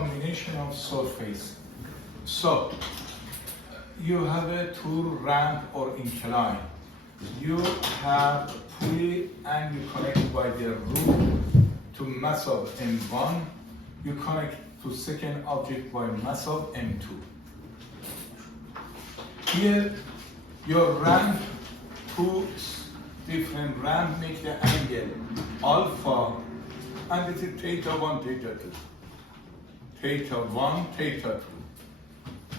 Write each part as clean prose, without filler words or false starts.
combination of surface. So you have a two ramp or incline. You have pulley and you connect by the root to mass of M1. You connect to second object by mass of M2. Here your ramp, two different ramp make the angle alpha, and it is theta 1, theta 2. Theta 1, theta 2.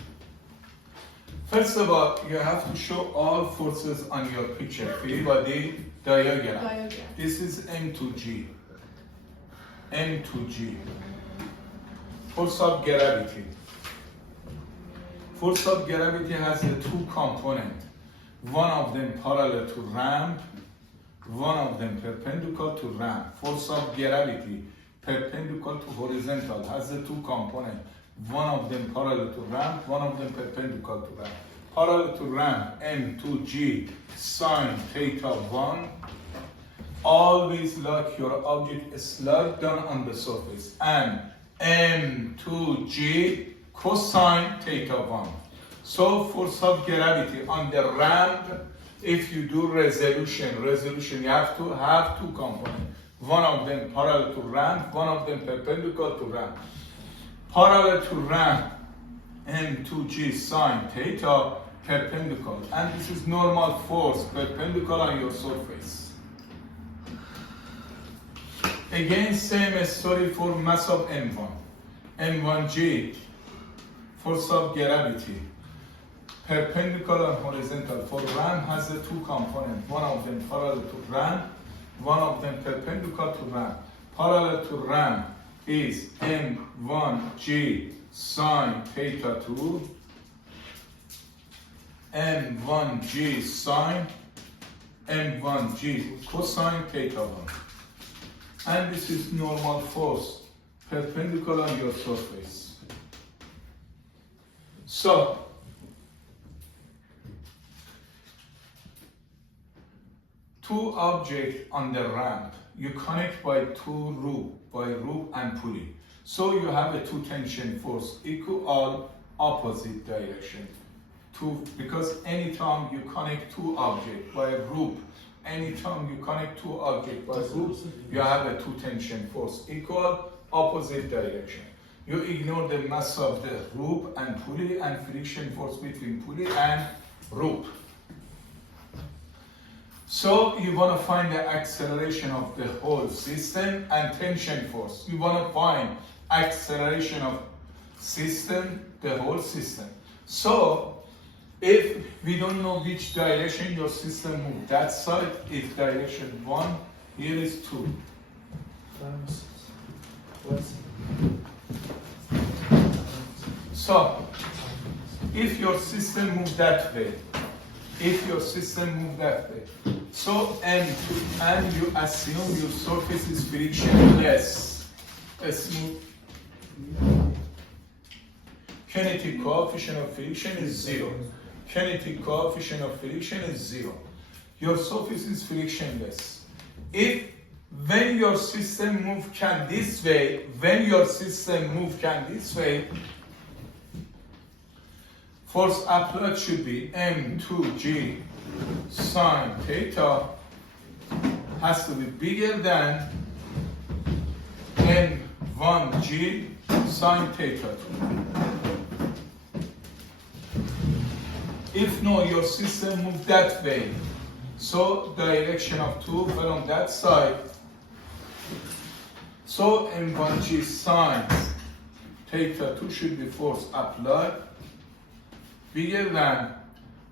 First of all, you have to show all forces on your picture, free body diagram. This is M2G. M2G. Force of gravity. Force of gravity has the two components. One of them parallel to ramp, one of them perpendicular to ramp. Force of gravity perpendicular to horizontal has the two components. One of them parallel to ramp, one of them perpendicular to ramp. Parallel to ramp, M2G sine theta 1. Always like your object slide down on the surface. And M2G cosine theta 1. So force of gravity on the ramp, if you do resolution, you have to have two components. One of them parallel to ramp, one of them perpendicular to ramp. Parallel to ramp, M2G sine theta, perpendicular. And this is normal force, perpendicular on your surface. Again, same story for mass of M1. M1G, force of gravity, perpendicular and horizontal. For ramp has the two components. One of them parallel to ramp, one of them perpendicular to ramp. Parallel to ramp is M1G sine theta 2, M1G sine, M1G cosine theta 1. And this is normal force, perpendicular on your surface. So, two objects on the ramp, you connect by two rope and pulley. So you have a two tension force equal opposite direction. Because anytime you connect two objects by a rope, anytime you connect two objects by rope, you have a two tension force equal opposite direction. You ignore the mass of the rope and pulley and friction force between pulley and rope. So you want to find the acceleration of the whole system and tension force. You want to find acceleration of system, the whole system. So if we don't know which direction your system moves, that side is direction 1, here is 2. So if your system moves that way, so M2, and you assume your surface is frictionless, smooth. Kinetic coefficient of friction is 0. Kinetic coefficient of friction is 0. Your surface is frictionless. When your system move can this way, force applied should be M2G sine theta has to be bigger than M1G sine theta 2. If no, your system move that way. So direction of 2 from that side. So M1G sine theta 2 should be force applied bigger than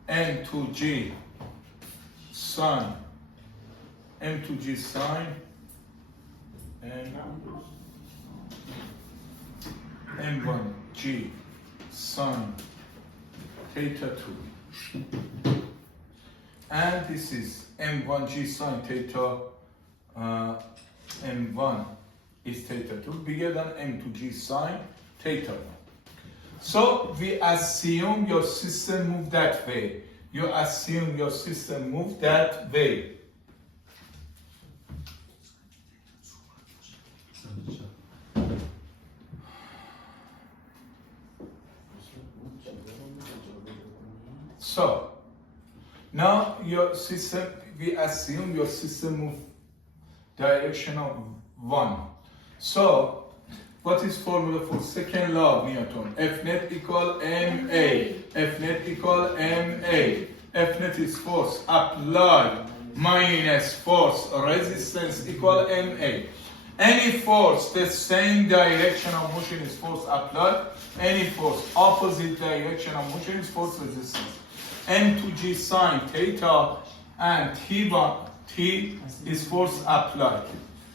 M2G sine and M1G sine theta 2. And this is M1G sine theta, M1 is theta 2 bigger than M2G sine theta 1. So we assume your system move that way. You assume your system move that way. So now your system, we assume your system move direction of 1. So what is formula for second law of Newton? F net equal ma. F net equal ma. F net is force applied minus force resistance equal ma. Any force the same direction of motion is force applied. Any force opposite direction of motion is force resistance. M to G sine theta and T is force applied.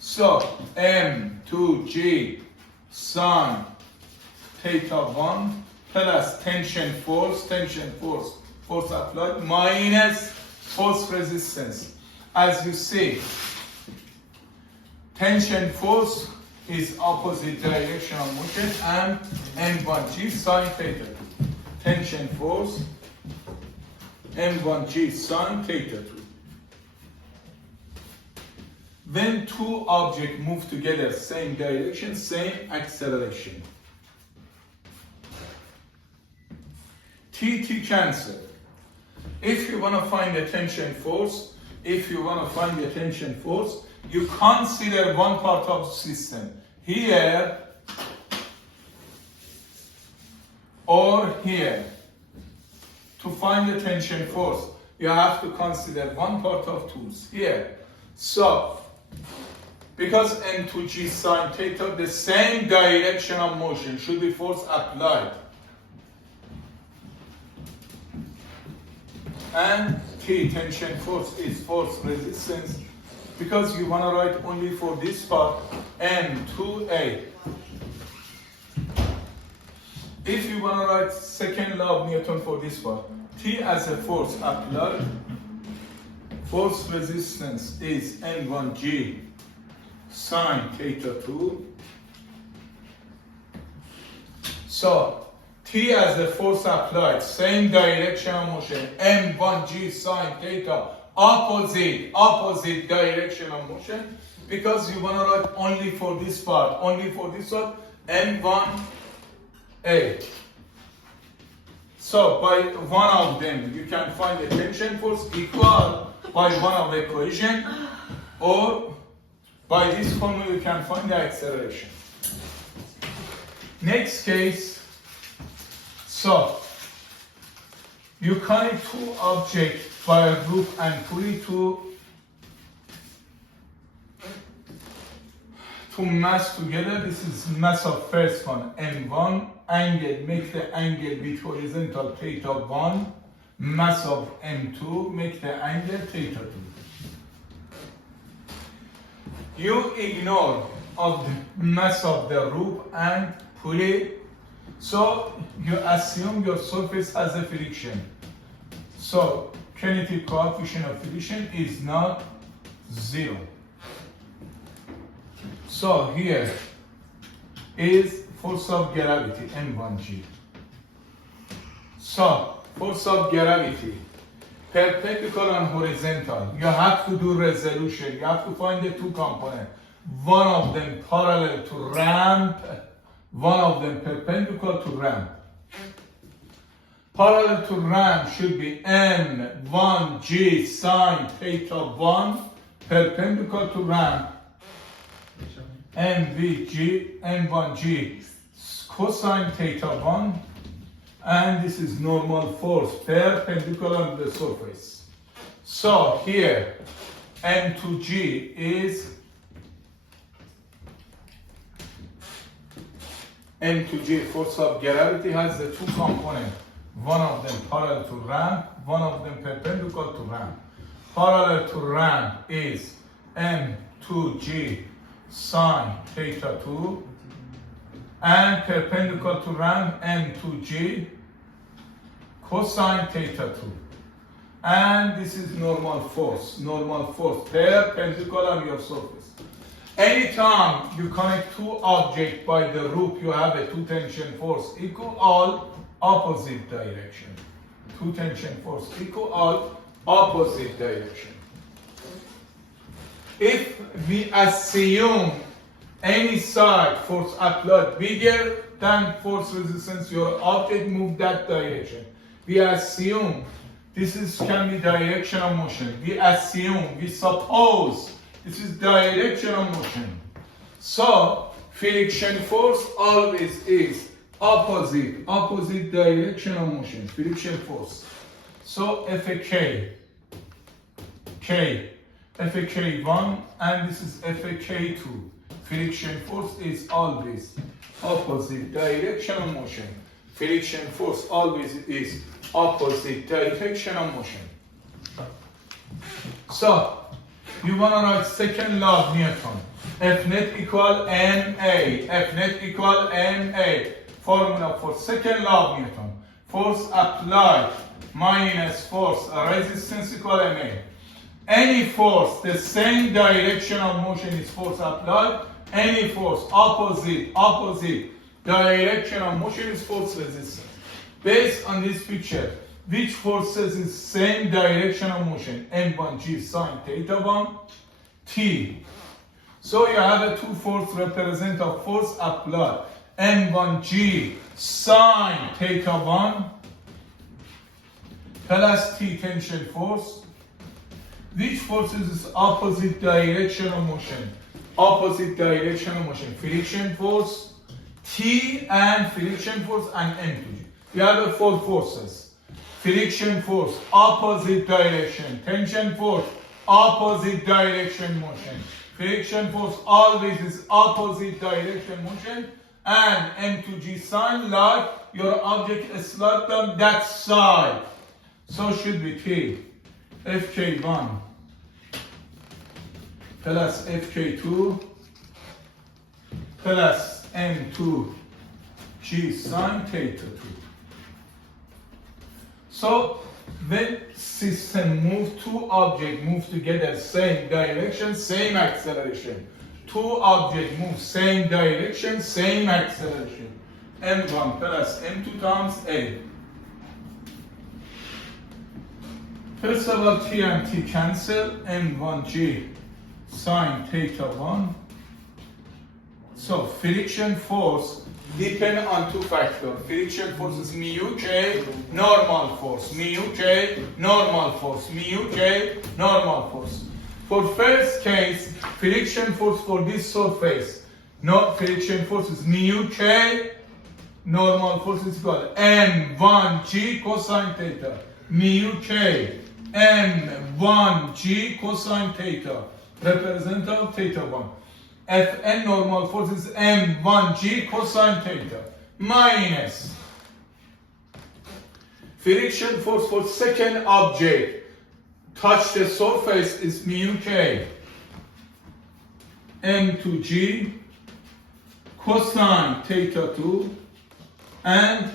So M to G sine theta 1 plus tension force applied minus force resistance. As you see, tension force is opposite direction of motion and M1G sine theta 2. Tension force M1G sine theta 2. When two objects move together, same direction, same acceleration. T cancel. If you want to find the tension force, you consider one part of the system here or here. To find the tension force, you have to consider one part of tools here. So, because M to G sine theta, the same direction of motion should be force applied. And T tension force is force resistance. Because you want to write only for this part, M2A. If you want to write second law of Newton for this part, T as a force applied, force resistance is N1G sine theta 2. So T as a force applied, same direction of motion, M1G sine theta, opposite direction of motion. Because you want to write only for this part, M1A. So by one of them, you can find the tension force equal by one of the equation, or by this formula you can find the acceleration. Next case, so you connect two objects by a group and pulley to mass together. This is mass of first one, M1. Angle, make the angle with horizontal theta 1. Mass of M2, make the angle theta 2. You ignore of the mass of the rope and pulley. So you assume your surface has a friction. So kinetic coefficient of friction is not 0. So here is force of gravity, M1G. So force of gravity, perpendicular and horizontal. You have to do resolution. You have to find the two components. One of them parallel to ramp, one of them perpendicular to ramp. Parallel to ramp should be M1G sine theta 1, perpendicular to ramp, M1G cosine theta 1, and this is normal force perpendicular to the surface. So here M to G is M to G, force of gravity, has the two components. One of them parallel to ramp, one of them perpendicular to ramp. Parallel to ramp is M to G sine theta 2, and perpendicular to ramp M to G cosine theta 2. And this is normal force perpendicular to your surface. Anytime you connect two objects by the rope, you have a two tension force equal all opposite direction. Two tension force equal all opposite direction. If we assume any side force applied bigger than force resistance, your object move that direction. We assume can be direction of motion. We assume, we suppose this is direction of motion. So friction force always is opposite direction of motion, friction force. So Fk, Fk1 and this is Fk2. Friction force is always opposite direction of motion. Friction force always is opposite direction of motion. So you want to write second law of Newton. F net equal ma. F net equal ma. Formula for second law of Newton. Force applied minus force resistance equal ma. Any force, the same direction of motion is force applied. Any force opposite direction of motion is force resistance. Based on this picture, which forces is same direction of motion? M1G sine theta 1 T. So you have a two force represent of force applied. M1G sine theta 1 plus T tension force. Which forces is opposite direction of motion? Opposite direction of motion. Friction force, T and friction force and M2G. You have the four forces. Friction force, opposite direction. Tension force, opposite direction motion. Friction force always is opposite direction motion. And M2G sine like your object is slapped on that side. So should be T. Fk1 plus Fk2 plus M2G sine theta 2. So when system two objects move together, same direction, same acceleration. Two objects move same direction, same acceleration. M1 plus M2 times A. First of all, T and T cancel. M1G sine theta 1. So friction force depend on two factors. Friction force is mu K, normal force. Mu K, normal force. Mu K, normal force. For first case, friction force for this surface, not friction force is mu K, normal force is equal M1G cosine theta. Mu K, M1G cosine theta. Representative of theta 1. Fn normal force is M1G cosine theta minus friction force for second object touch the surface is mu K M2G cosine theta 2 and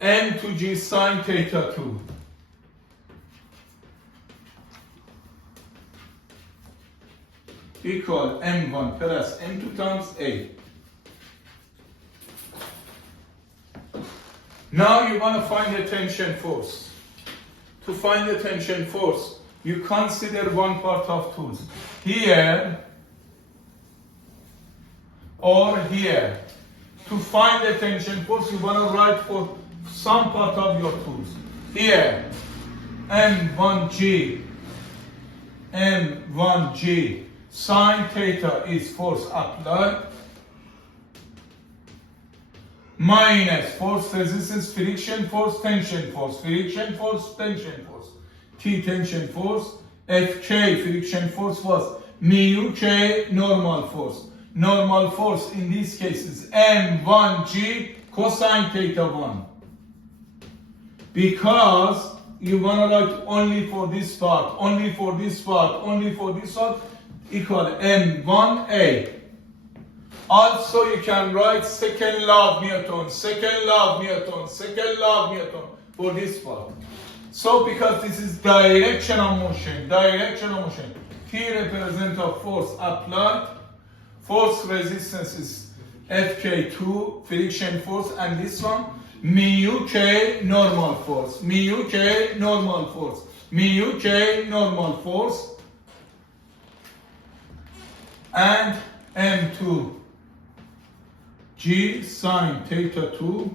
M2G sine theta 2. Equal M1 plus M2 times A. Now you want to find the tension force. To find the tension force, you consider one part of tools. Here or here. To find the tension force, you want to write for some part of your tools. Here, M1G sine theta is force applied minus force resistance, friction force, tension force, friction force, tension force, T tension force, Fk friction force was mu K normal force. Normal force in this case is M1G cosine theta 1. Because you want to write only for this part, only for this part, only for this part, equal M1A. Also you can write second law of Newton, second law of Newton, second law of Newton for this part. So because this is direction of motion, T represents a force applied, force resistance is Fk2, friction force, and this one, mu K normal force, mu K normal force, mu K normal force, and M2 G sine theta 2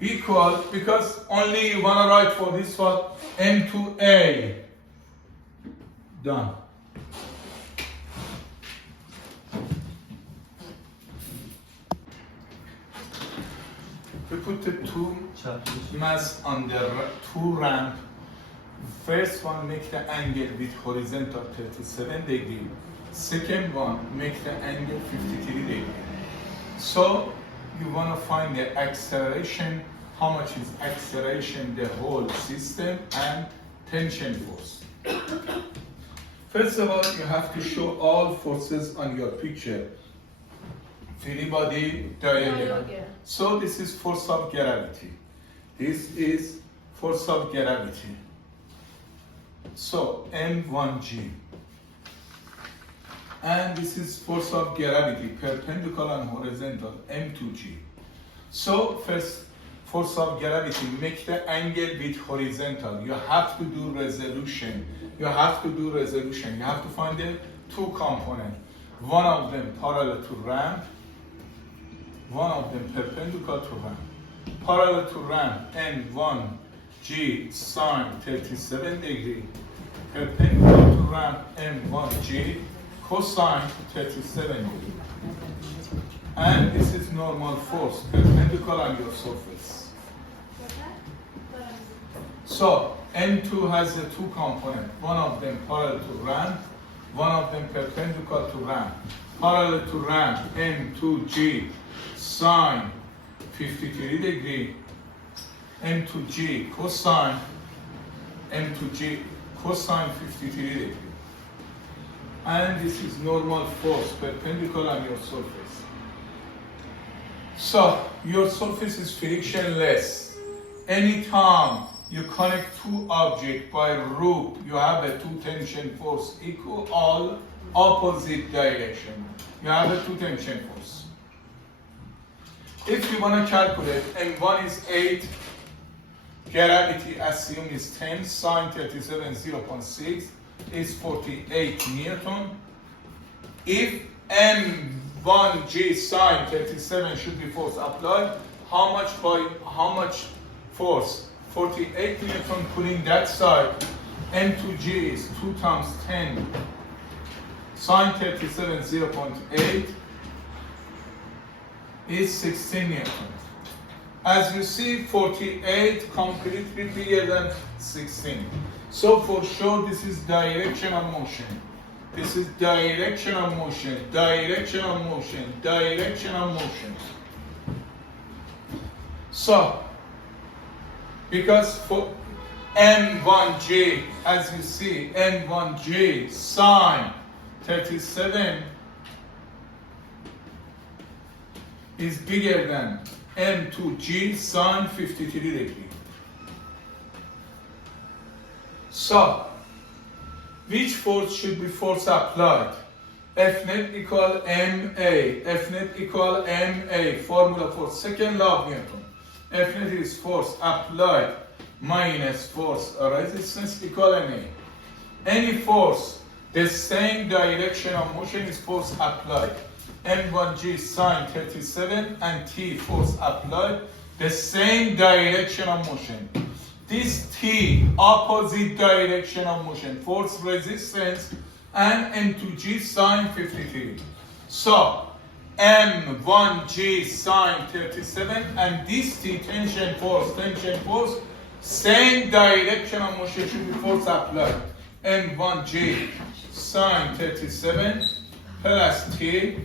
equal, because only you want to write for this one, M2A. Done. We put the two mass on the two ramp. First one, make the angle with horizontal 37 degree. Second one, make the angle 53 degree. So you want to find the acceleration, how much is acceleration, the whole system, and tension force. First of all, you have to show all forces on your picture. Free body diagram. So this is force of gravity. This is force of gravity. So M1G. And this is force of gravity, perpendicular and horizontal, M2G. So first, force of gravity, make the angle with horizontal. You have to do resolution. You have to find the two components. One of them parallel to ramp, one of them perpendicular to ramp. Parallel to ramp, M1G sine 37 degree. Perpendicular to ramp, M1G cosine 37 degree. And this is normal force, perpendicular on your surface. So, M2 has the two components, one of them parallel to ramp, one of them perpendicular to ramp. Parallel to ramp, M2G sine 53 degree, M2G cosine, M2G cosine 53 degree. And this is normal force, perpendicular on your surface. So, your surface is frictionless. Anytime you connect two objects by rope, you have a two tension force equal all opposite direction. You have a two tension force. If you want to calculate, M1 is 8, gravity assume is 10, sine 37 0.6 is 48 Newton. If M1G sine 37 should be force applied, how much force? 48 Newton pulling that side. M2G is 2 times 10 sine 37 0.8 is 16 Newton. As you see, 48 completely bigger than 16. So for sure, this is directional motion. This is directional motion, directional motion, directional motion. So, because for M1J, as you see, M1J sine 37 is bigger than M2G sine 53 degree. So, which force should be force applied? F net equal MA. F net equal MA. Formula for second law of Newton. F net is force applied minus force resistance equal MA. Any force, the same direction of motion is force applied. M1G sine 37 and T force applied, the same direction of motion. This T, opposite direction of motion, force resistance, and M2G sine 53. So, M1G sine 37 and this T, tension force, same direction of motion should be force applied. M1G sine 37 plus T.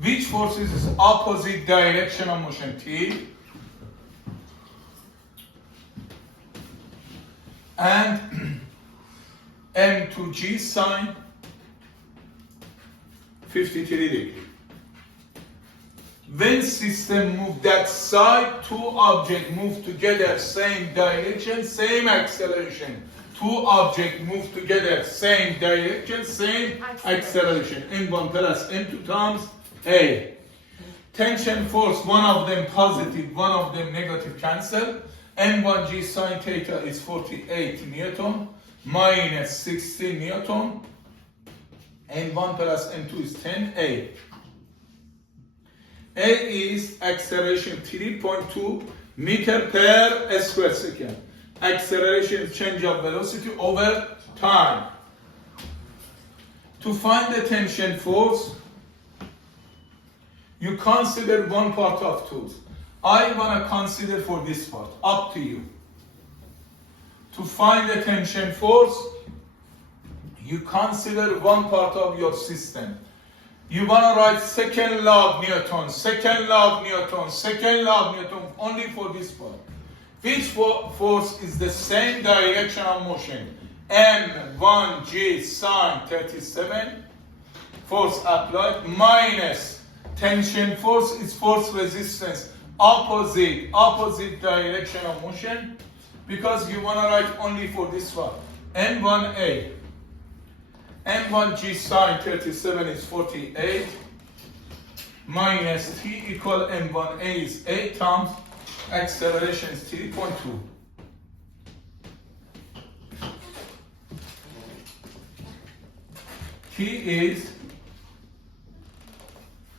Which force is opposite direction of motion? T. And M2G sine 53 degree. When system move that side, two objects move together, same direction, same acceleration. Two objects move together, same direction, same acceleration. M1 plus M2 times A. Tension force, one of them positive, one of them negative, cancel. M1G sine theta is 48 Newton minus 16 Newton. N1 plus N2 is 10A. A is acceleration 3.2 meter per square second. Acceleration is change of velocity over time. To find the tension force, you consider one part of tools. I want to consider for this part, up to you. To find the tension force, you consider one part of your system. You want to write second law of Newton, second law of Newton, second law of Newton, only for this part. Which force is the same direction of motion? M1G sine 37, force applied, minus tension force is force resistance, opposite direction of motion, because you want to write only for this one. M1A. M1G sine 37 is 48 minus T equal M1A is 8 times acceleration is 3.2. T is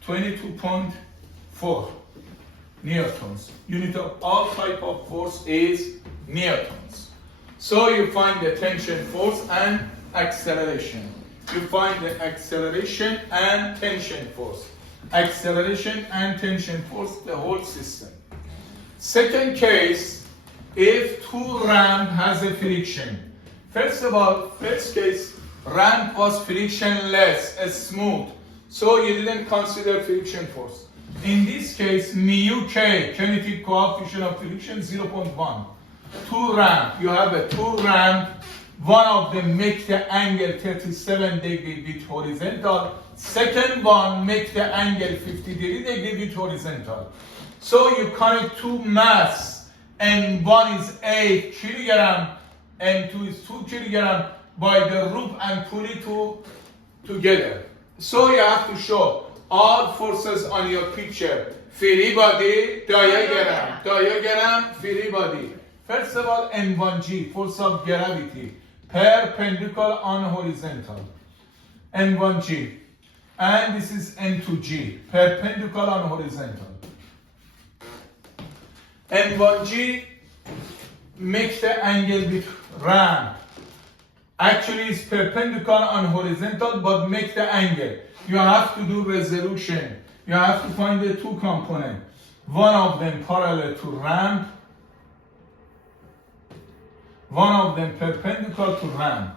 22.4 newtons. Unit of all type of force is newtons. So you find the tension force and acceleration. You find the acceleration and tension force. Acceleration and tension force, the whole system. Second case, if two ramp has a friction. First of all, first case, ramp was frictionless, smooth. So you didn't consider friction force. In this case, mu k, kinetic coefficient of friction, 0.1. Two ramp, you have a two ramp. One of them make the angle 37 degree with horizontal. Second one make the angle 50 degree with horizontal. So you connect two mass, and one is 8 kilogram and two is 2 kilogram by the rope and pulley together. So you have to show all forces on your picture. Free body, diagram, free body. First of all, N1G, force of gravity, perpendicular on horizontal. N1G. And this is N2G, perpendicular on horizontal. N1G makes the angle with ramp. Actually, it's perpendicular on horizontal, but make the angle. You have to do resolution. You have to find the two components. One of them parallel to ramp. One of them perpendicular to ramp.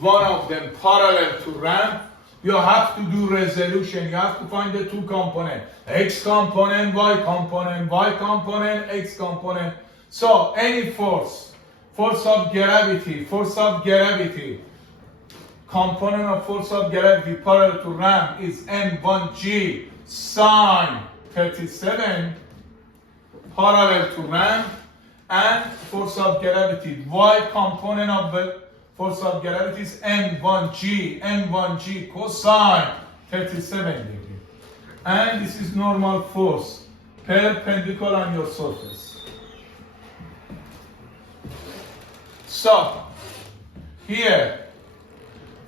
One of them parallel to ramp. You have to do resolution. You have to find the two components. X component, Y component, Y component, X component. So any force of gravity, component of force of gravity parallel to ramp is M1G sine 37 parallel to ramp, and force of gravity, Y component of the force of gravity is M1G cosine 37 degree. And this is normal force, perpendicular on your surface. So, here,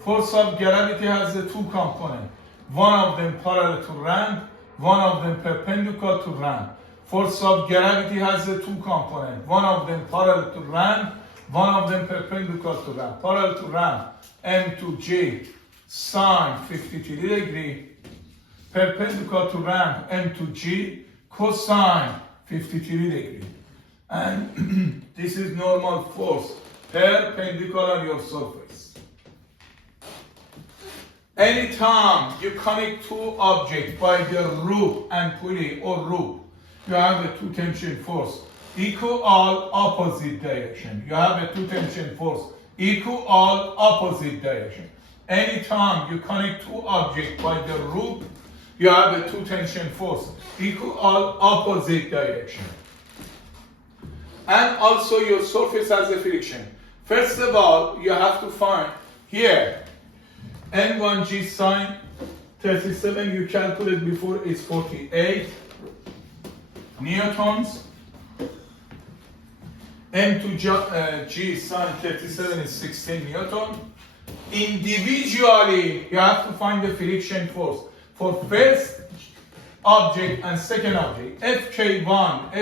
force of gravity has the two components. One of them parallel to ramp, one of them perpendicular to ramp. Force of gravity has the two components. One of them parallel to ramp, one of them perpendicular to ramp. Parallel to ramp, M2G sine 53 degree. Perpendicular to ramp, M2G cosine 53 degree. And this is normal force, perpendicular on your surface. Anytime you connect two objects by the rope and pulley or rope, you have a two tension force equal all opposite direction. You have a two tension force equal all opposite direction. Anytime you connect two objects by the rope, you have a two tension force equal all opposite direction. And also your surface has a friction. First of all, you have to find here N1G sine 37, you calculated before, is 48 newtons. M2G sine 37 is 16 newton. Individually, you have to find the friction force. For first object and second object. Fk1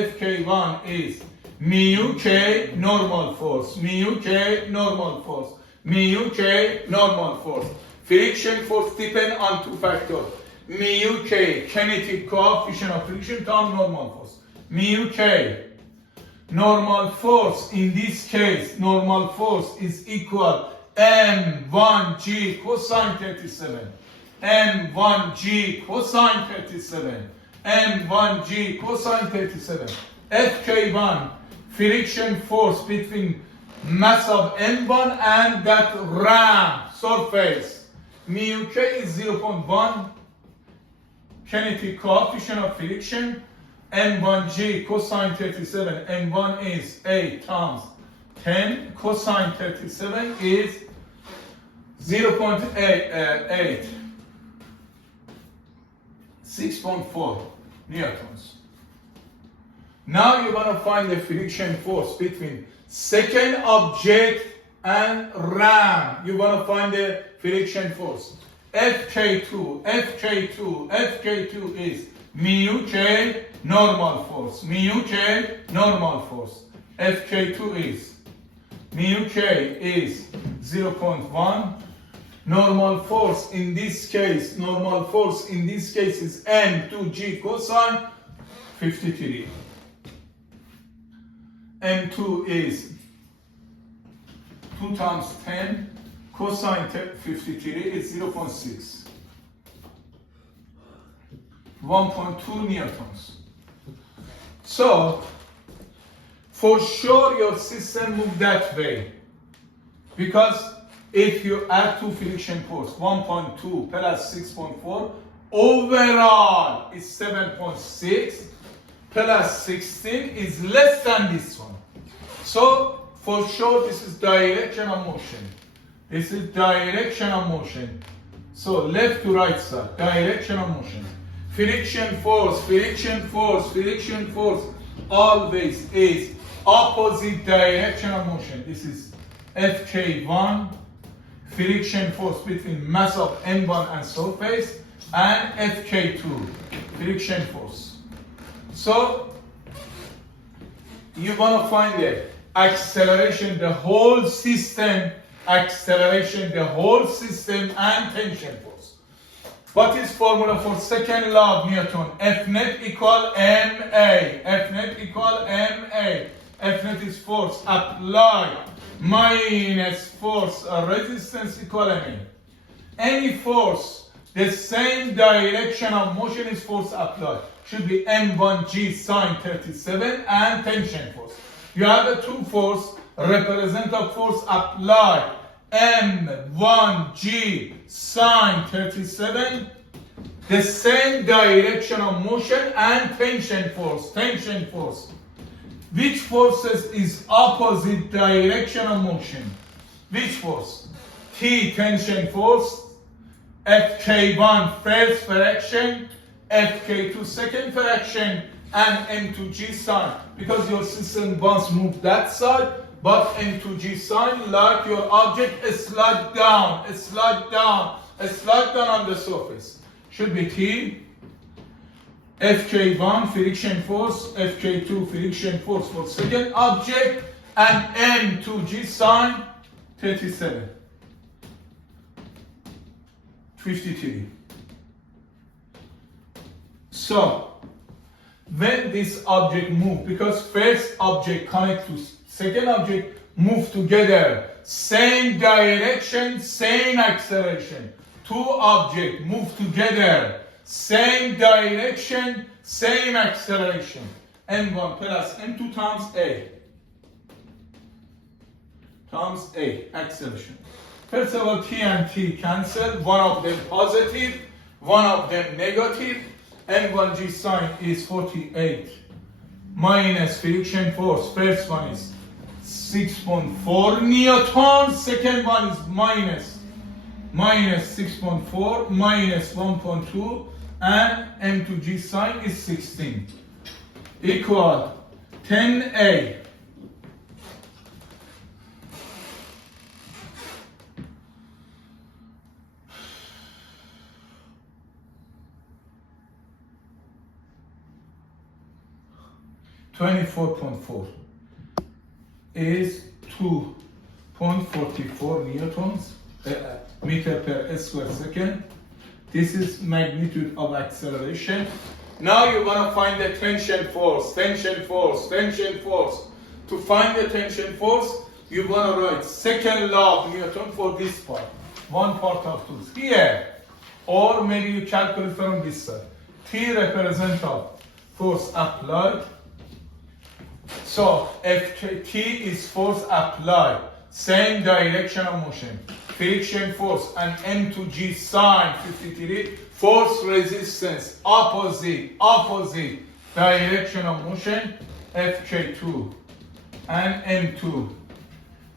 is mu k normal force, mu k normal force, mu k normal force. Friction force depends on two factors. Mu k, kinetic coefficient of friction, times normal force. Mu k, normal force, in this case, normal force is equal m1g cosine 37. m1g cosine 37. m1g cosine 37. Fk1, friction force between mass of m1 and that ram surface. Mu k is 0.1, kinetic coefficient of friction. m1g cosine 37, m1 is 8 times 10, cosine 37 is 0.8, 6.4 newtons. Now you're going to find the friction force between second object and ram. You're going to find the friction force. Fk2 is mu k normal force. Mu k normal force. Fk2 is mu k is 0.1. Normal force in this case, is m2g cosine 53. m2 is 2 times 10 cosine 53 is 0.6. 1.2 newtons. So, for sure your system moves that way. Because if you add two friction force, 1.2 plus 6.4, overall is 7.6 plus 16 is less than this one. So, for sure this is direction of motion. This is direction of motion. So, left to right side, direction of motion. Friction force always is opposite direction of motion. This is Fk1, friction force between mass of m1 and surface, and Fk2, friction force. So, you want to find the acceleration, the whole system, and tension force. What is formula for second law of Newton? F net equal ma. F net is force applied minus force resistance equal ma. Any force, the same direction of motion is force applied. Should be m1g sine 37 and tension force. You have the two force represent the force applied. m1g sine 37, the same direction of motion, and tension force. Which forces is opposite direction of motion? Which force? T, tension force. Fk1 first fraction, Fk2 second fraction, and m2g sine. Because your system once moved that side, but m2g sine, like your object slide down on the surface. Should be T. Fk1 friction force, Fk2 friction force for second object, and m2g sine 37. 53. So, when this object moves, because first object connect to second object, move together, same direction, same acceleration. Two objects move together, same direction, same acceleration. m1 plus m2 times a. Acceleration. First of all, t and t cancel. One of them positive, one of them negative. m1g sine is 48 minus friction force. First one is 6.4 newtons. Second one is minus 6.4 minus 1.2, and m2g sine is 16 equal 10a. 24.4 is 2.44 newtons meter per square second. This is magnitude of acceleration. Now you're going to find the tension force, tension force, tension force. To find the tension force, you're going to write second law of Newton for this part. One part of two. Here. Or maybe you calculate from this side. T represents force applied. So T is force applied. Same direction of motion. Friction force and M to G sine 53. Force resistance opposite direction of motion. Fk2 and M2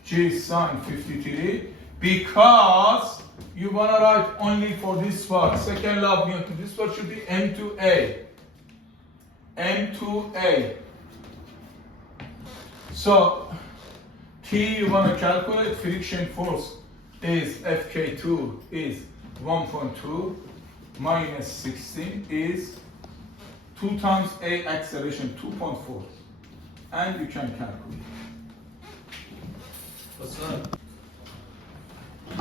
G sine 53. Because you want to write only for this part, second law of Newton. This part should be M2A. M2A. So, T you want to calculate, friction force is Fk2 is 1.2 minus 16 is 2 times A acceleration, 2.4. And you can calculate. What's that?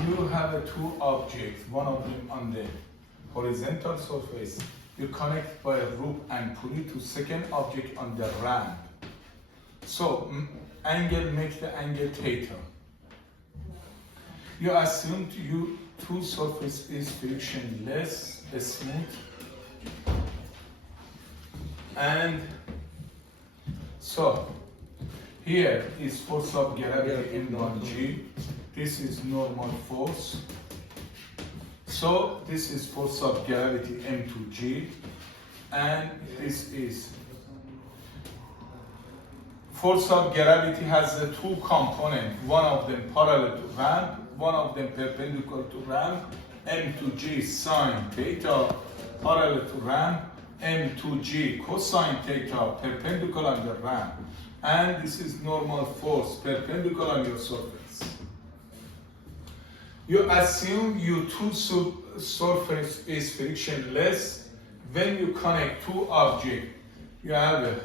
You have two objects, one of them on the horizontal surface. You connect by a rope and pulley to second object on the ramp. So angle makes the angle theta. You assume two surface is frictionless, smooth, and so here is force of gravity M1G. This is normal force. So this is force of gravity M2G, and this is force of gravity has the two components, one of them parallel to ramp, one of them perpendicular to ramp. M2G sine theta parallel to ramp, M2G cosine theta perpendicular on the ramp, and this is normal force perpendicular on your surface. You assume your two surface is frictionless. When you connect two objects, you have a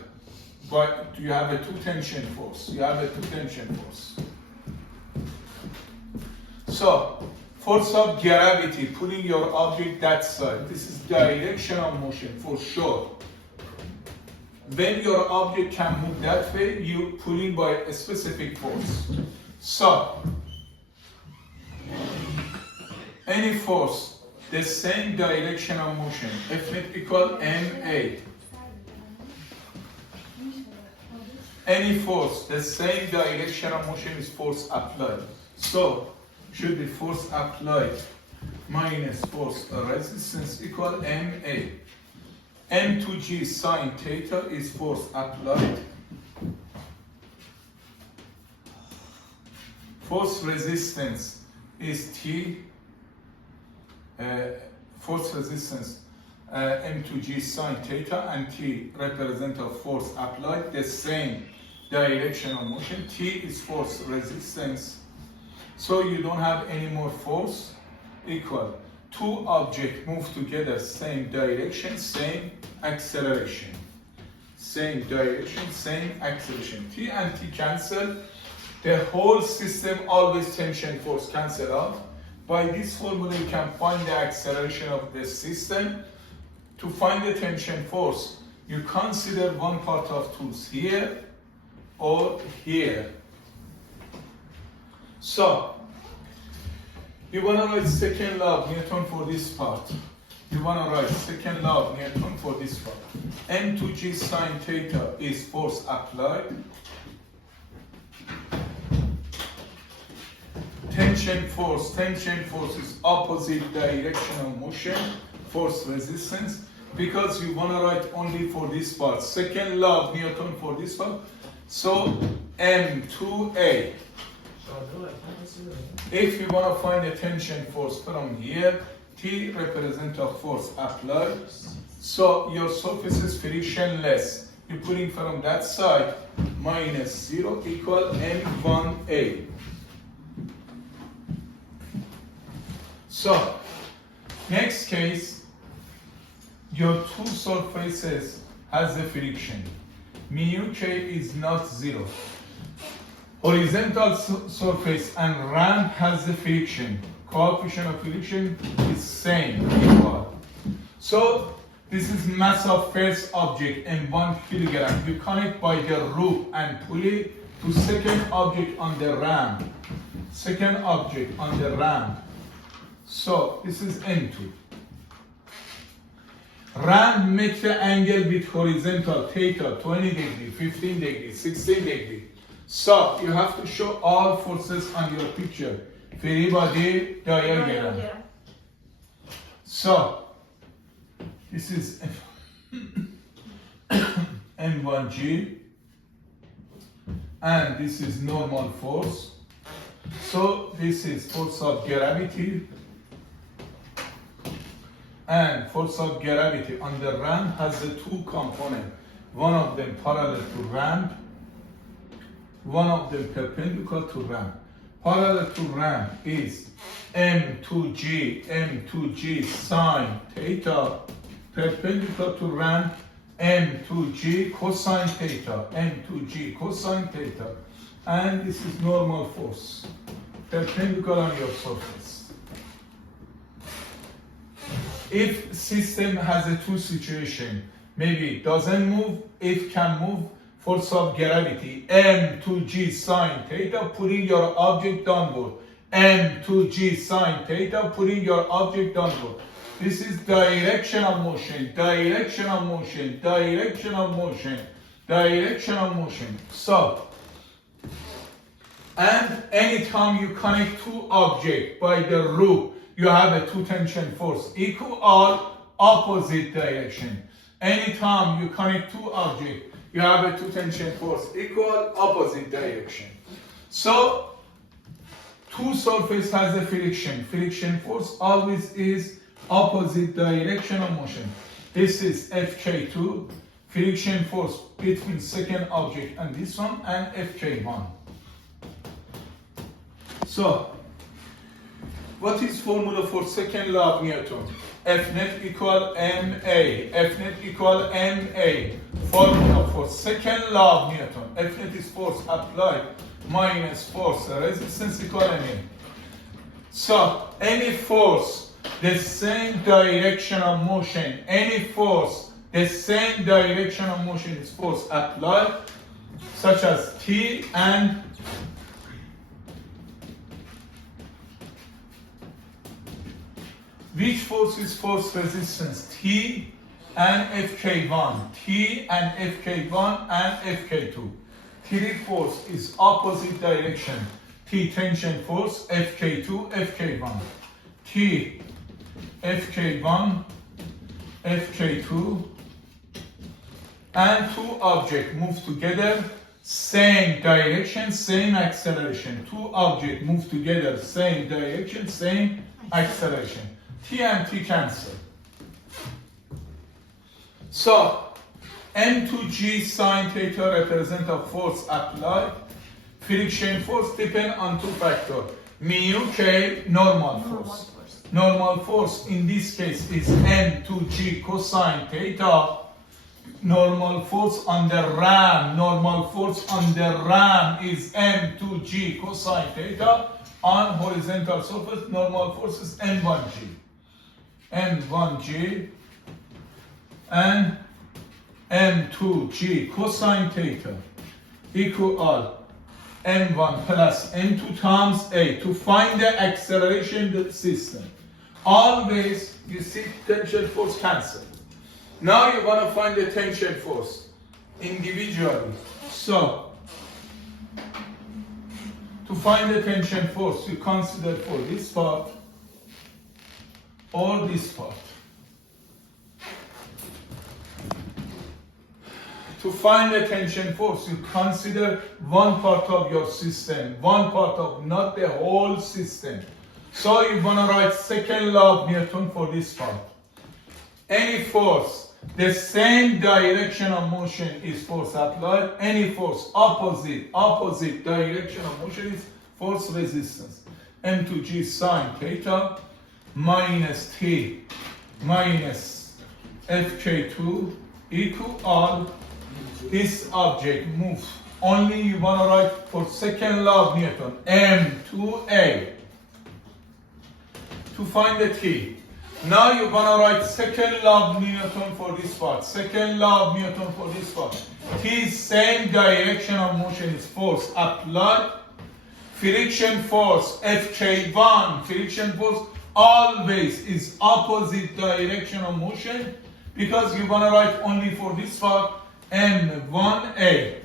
two tension force. So, force of gravity pulling your object that side. This is directional motion for sure. When your object can move that way, you pulling by a specific force. So, any force, the same direction of motion, F net equal ma. Any force, the same direction of motion is force applied. So, should be force applied minus force resistance equal ma. M2G sine theta is force applied. Force resistance is T. Force resistance M2G sine theta, and T represent a force applied, the same direction of motion. T is force resistance. So you don't have any more force, equal two objects move together, same direction, same acceleration. Same direction, same acceleration. T and T cancel. The whole system always tension force cancel out. By this formula you can find the acceleration of the system. To find the tension force, you consider one part of tools here or here. So, you want to write second law of Newton for this part. You want to write second law of Newton for this part. M2G sine theta is force applied. Tension force is opposite direction of motion, force resistance. Because you want to write only for this part, second law of Newton for this part. So M2A. If you want to find the tension force from here, T represents a force applied. So your surface is frictionless. You're putting from that side minus 0 equal M1A. So, next case, your two surfaces has the friction. mu k is not 0. Horizontal surface and ramp has the friction. Coefficient of friction is same, equal. So this is mass of first object in 1 kilogram. You connect by the rope and pulley to second object on the ramp. Second object on the ramp. So this is N2. Ramp make the angle with horizontal theta 20 degree, 15 degree, 16 degree. So you have to show all forces on your picture. Free body diagram. So this is N1G and this is normal force. So this is force of gravity, and force of gravity on the ramp has the two components. One of them parallel to ramp, one of them perpendicular to ramp. Parallel to ramp is M2G sine theta. Perpendicular to ramp, M2G cosine theta. M2G cosine theta. And this is normal force. Perpendicular on your surface. If system has a two situation, maybe doesn't move, if can move, force of gravity, M2G sine theta, putting your object downward. M2G sine theta, putting your object downward. This is directional motion, directional motion, directional motion, directional motion. So, and anytime you connect two objects by the rope, you have a two tension force equal or opposite direction. Anytime you connect two objects, you have a two tension force equal opposite direction. So two surface has a friction. Friction force always is opposite direction of motion. This is Fk2, friction force between second object and this one, and Fk1. So what is formula for second law of Newton? F net equal ma. F net equal ma. Formula for second law of Newton. F net is force applied minus force resistance equal ma. So any force, the same direction of motion. Any force, the same direction of motion is force applied, such as T and which force is force resistance? T and Fk1. T and Fk1 and Fk2. Three force is opposite direction. T tension force, Fk2, Fk1. T, Fk1, Fk2. And two objects move together, same direction, same acceleration. Two objects move together, same direction, same acceleration. T and T cancel. So, M2G sine theta represent a force applied. Friction force depend on two factors. Mu K, normal force. Normal force in this case is M2G cosine theta. Normal force on the ram. Normal force on the ram is M2G cosine theta. On horizontal surface, normal force is M1G. M1G and M2G cosine theta equal M1 plus M2 times A to find the acceleration of the system. Always you see tension force cancel. Now you want to find the tension force individually. So to find the tension force, you consider for this part or this part. To find the tension force, you consider one part of your system, one part of, not the whole system. So you want to write second law of Newton for this part. Any force, the same direction of motion is force applied. Any force opposite direction of motion is force resistance. M2G sine theta minus T minus Fk2 equal this object moves. Only you want to write for second law of Newton, M2A, to find the T. Now you're going to write second law of Newton for this part, second law of Newton for this part. T's same direction of motion is force applied. Friction force, Fk1, friction force always is opposite direction of motion, because you're going to write only for this part, M1A.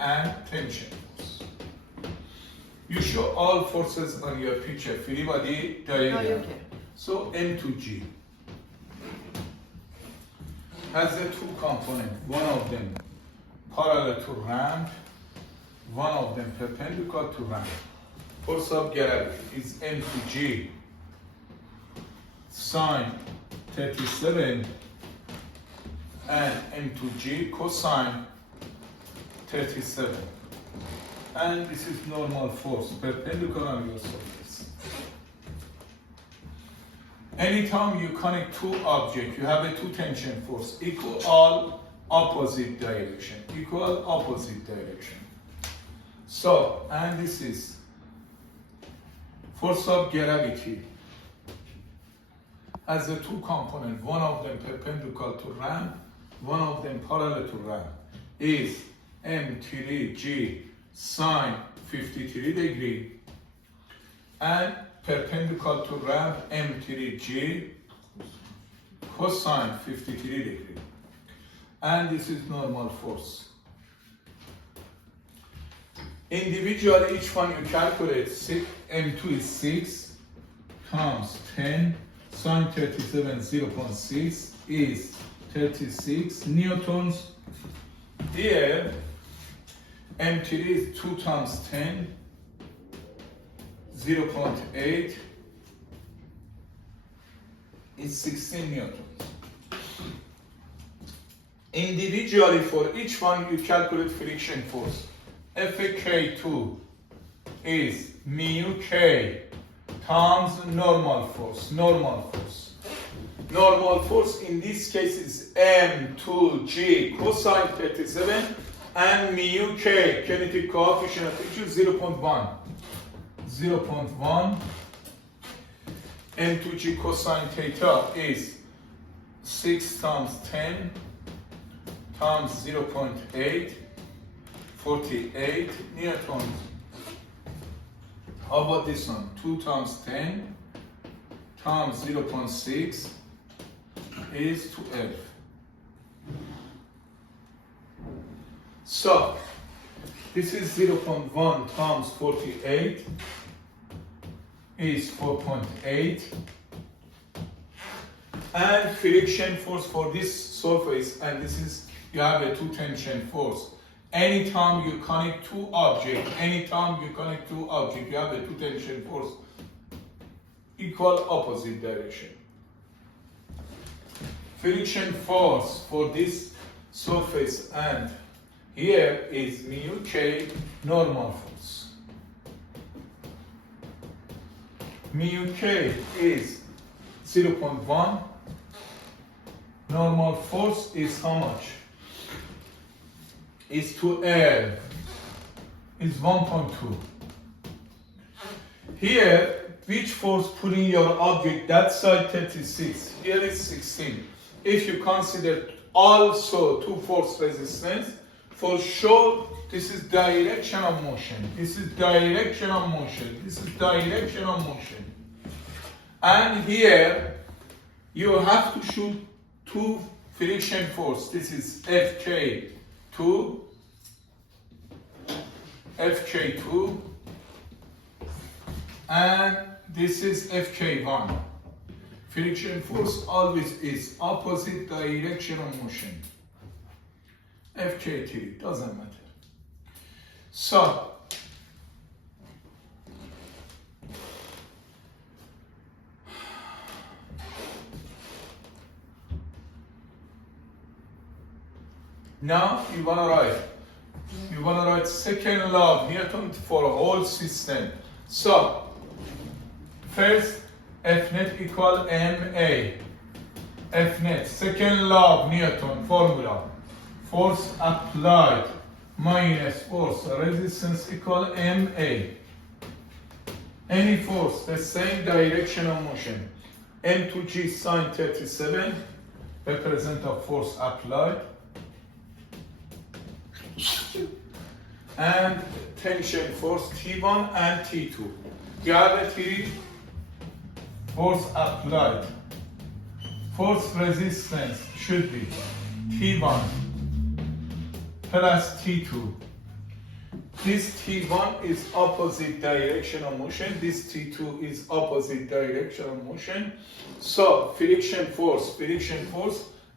And tension force. You show all forces on your picture, free body diagram. Okay. So M2G has the two components, one of them parallel to ramp, one of them perpendicular to ramp. Force of gravity is M2G sine 37 and M2G cosine 37, and this is normal force perpendicular on your surface. Anytime you connect two objects, you have a two tension force equal opposite direction, equal opposite direction. So, and this is force of gravity has a two component, one of them perpendicular to ramp, one of them parallel to ramp, is M3G sine 53 degree and perpendicular to ramp M3G cosine 53 degree, and this is normal force. Individually, each one you calculate, M2 is 6 times 10 sine 37 0.6 is 36 newtons. Here M3 is 2 times 10, 0.8 is 16 newtons. Individually, for each one, you calculate friction force. Fk2 is mu k times normal force. Normal force in this case is M2G cosine 37 and mu k, kinetic coefficient of friction 0.1. 0.1. M2G cosine theta is 6 times 10 times 0.8, 48 newtons. How about this one? 2 times 10 times 0.6 is 12. So, this is 0.1 times 48 is 4.8. And friction force for this surface, and this is, you have a two tension force. Anytime you connect two objects, you have a two tension force equal opposite direction. Friction force for this surface and here is mu k normal force. Mu k is 0.1. Normal force is how much? Is 12. Is 1.2. Here, which force putting your object that side 36? Here is 16. If you consider also two force resistance, for sure this is direction of motion. This is direction of motion. This is direction of motion. And here you have to shoot two friction force. This is Fk2, and this is Fk1. Friction force always is opposite direction of motion. Fk3, doesn't matter. So, Now you wanna write second law of Newton for a whole system. So first, F net equal ma. F net, second law of Newton formula. Force applied minus force resistance equal ma. Any force, the same direction of motion. M to G sine 37 represent a force applied. And tension force T1 and T2. You have a theory, force applied. Force resistance should be T1 plus T2. This T1 is opposite direction of motion. This T2 is opposite direction of motion. So friction force,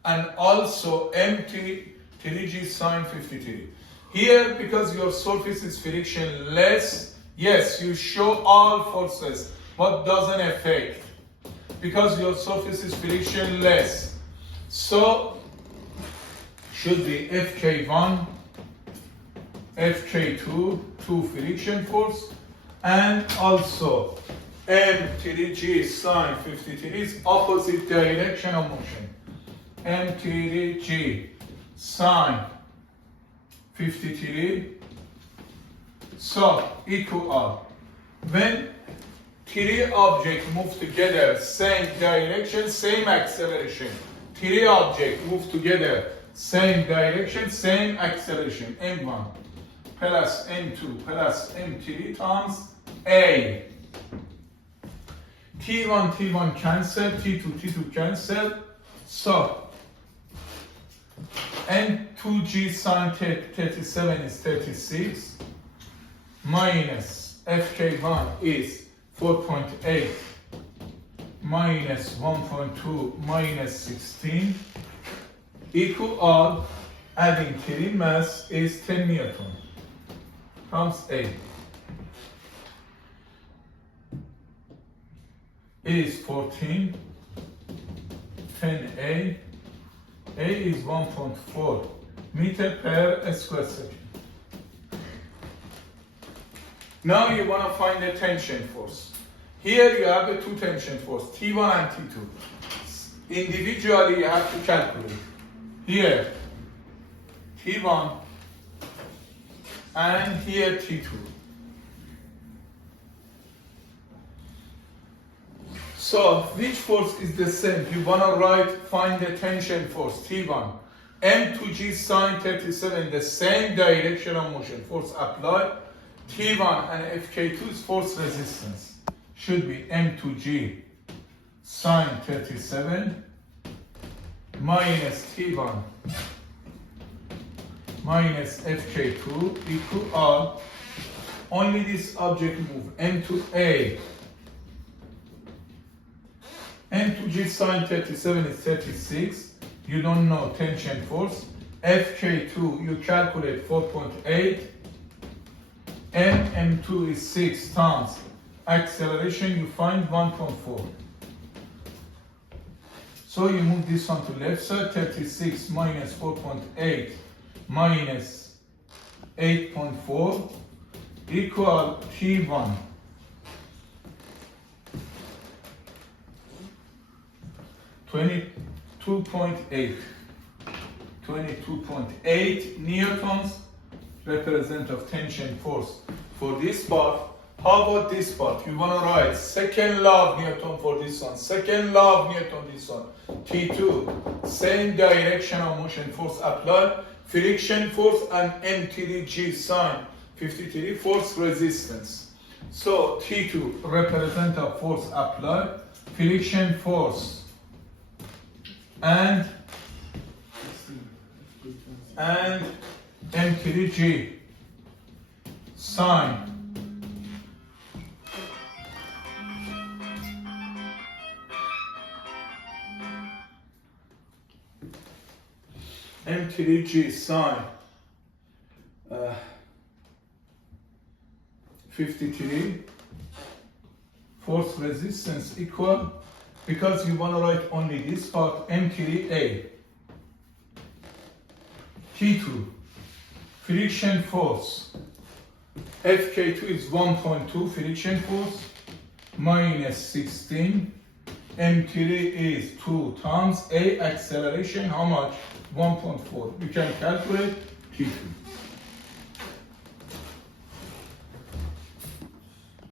and also MT3G sine 53. Here, because your surface is frictionless, yes, you show all forces, but doesn't affect. Because your surface is frictionless. So, should be Fk1, Fk2, 2 friction force, and also M3G sine 53 is opposite direction of motion. M3G sine 53. So, equal. When three objects move together, same direction, same acceleration. Three objects move together, same direction, same acceleration. M1 plus M2 plus M3 times A. T1 cancel, T2 cancel. So, N2G sine 37 is 36 minus Fk1 is 4.8 minus 1.2 minus 16 equal, adding 3 mass is 10 Newton times A. A is 14, 10A. A is 1.4 meter per square second. Now you want to find the tension force. Here you have the two tension force, T1 and T2. Individually you have to calculate. Here, T1 and here T2. So, which force is the same? You want to find the tension force, T1. M2G sine 37, the same direction of motion, force applied. T1 and Fk2 is force resistance. Should be M2G sine 37 minus T1 minus Fk2 equal, only this object move, M2A. M2G sine 37 is 36. You don't know tension force. Fk2, you calculate 4.8. M2 is 6 times acceleration, you find 1.4. So you move this one to left side, 36 minus 4.8 minus 8.4 equal T1. 22.8 newtons represent of tension force for this part. How about this part? You want to write second law of Newton for this one, second law of Newton this one. T2, same direction of motion, force applied, friction force, and M3G sine 53 force resistance. So T2 represent of force applied, friction force, and M3G sine M3G sine 53 force resistance equal, because you want to write only this part, M3A. T2, friction force. FK2 is 1.2 friction force minus 16. M3 is 2 times A acceleration, how much? 1.4. We can calculate T2.